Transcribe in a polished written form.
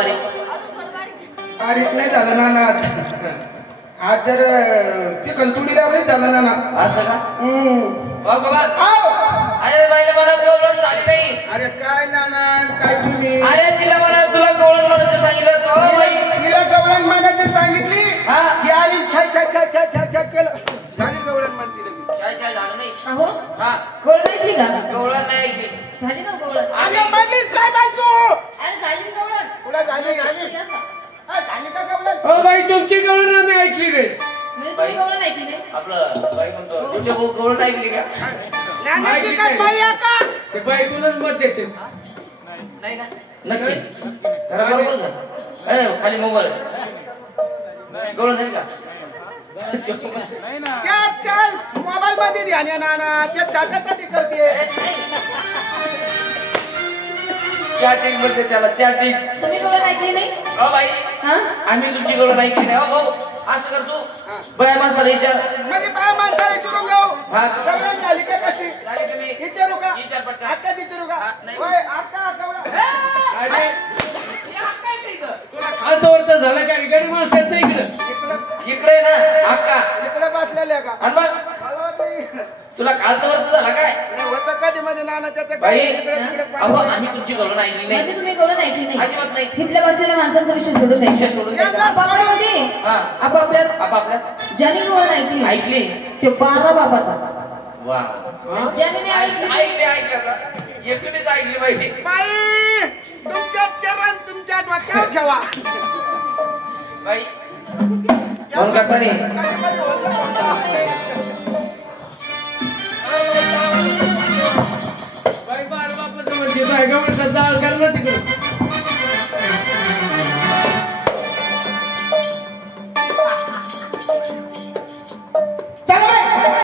बारीक बारीक नाही झालं नाना आज जर ते कलतुडी लावली झालं नाना असं का अरे बाईला मला गवळण झाली नाही. अरे काय नाना काय तुम्ही अरे तिला मला तुला गवळण म्हणायचं सांगितलं होतं. बाई तिला गवळण म्हणायची सांगितली हा ती आली छा छा छा छा छा छा केलं झाली गवळण म्हणते लगेच. काय झालं नाही. अहो हा गवळण ऐकली का? गवळण नाही ऐकली. झाली ना गवळण? अरे मध्येच काय बाजू अरे झाली ना गवळण? पुढे झाली झाली झाली का गवळण? ओ बाई तुमची गवळण आम्ही ऐकली नाही. म्हणजे तुम्ही गवळण ऐकली नाही? आपलं बाई म्हणतो तुझ्या गवळण ऐकली का? नानाची काय बाई आहे का? ते बाईतूनच मत देते. नाही ना नक्की खरं बरोबर का? ए खाली मोबाईल गवळण नाही का? त्या चल मोबाईल मध्ये ध्यान आहे नाना त्या चाटाचाटी करते चॅटिंग मध्ये त्याला चॅटिंग. तुम्ही गवळण ऐकली नाही? हो बाई हा? आम्ही तुमची गवळण ऐकली नाही. हो हो असं करतो बाया माणसाला विचार. म्हणजे बाय माणसाला विचारून घेऊ हा. गवळण झाली का कशी झाली तुम्ही विचारू का विचार पटकन. आता विचारू का हा, नाही. होय आता गवळण अरे तुला खालतं वरचं झालं का? इकडे माणसं आहेत ना इकडं. इकडे ना अक्का इकडे बसलेले आहे का आणि बघ मला बाई, तुला कालतवरच झाला काय नाही होतं कधी मध्ये नाना त्याचं बाई काय इकडे तिकडे अहो आम्ही तुमची गवळण ऐकली म्हणजे नाही. तुम्ही गवळण ऐकली नाही? अजिबात नाही. इथल्या बसलेल्या माणसांचा विषय सोडून विषय द्यायचा. सोडून यांना द्यायचा. आपापल्यामध्ये हा आपापल्यात आपापल्यात ज्याने गवळण ऐकली ऐकली. ते 12 बापाचा. वा आणि ज्याने नाही ऐकली ऐकली ऐकली आता एकटीच ऐकली बाई. बाई तुमच्या चरण तुमच्या डोक्यावर ठेवा बाई फोन करता नाही कधी होतं?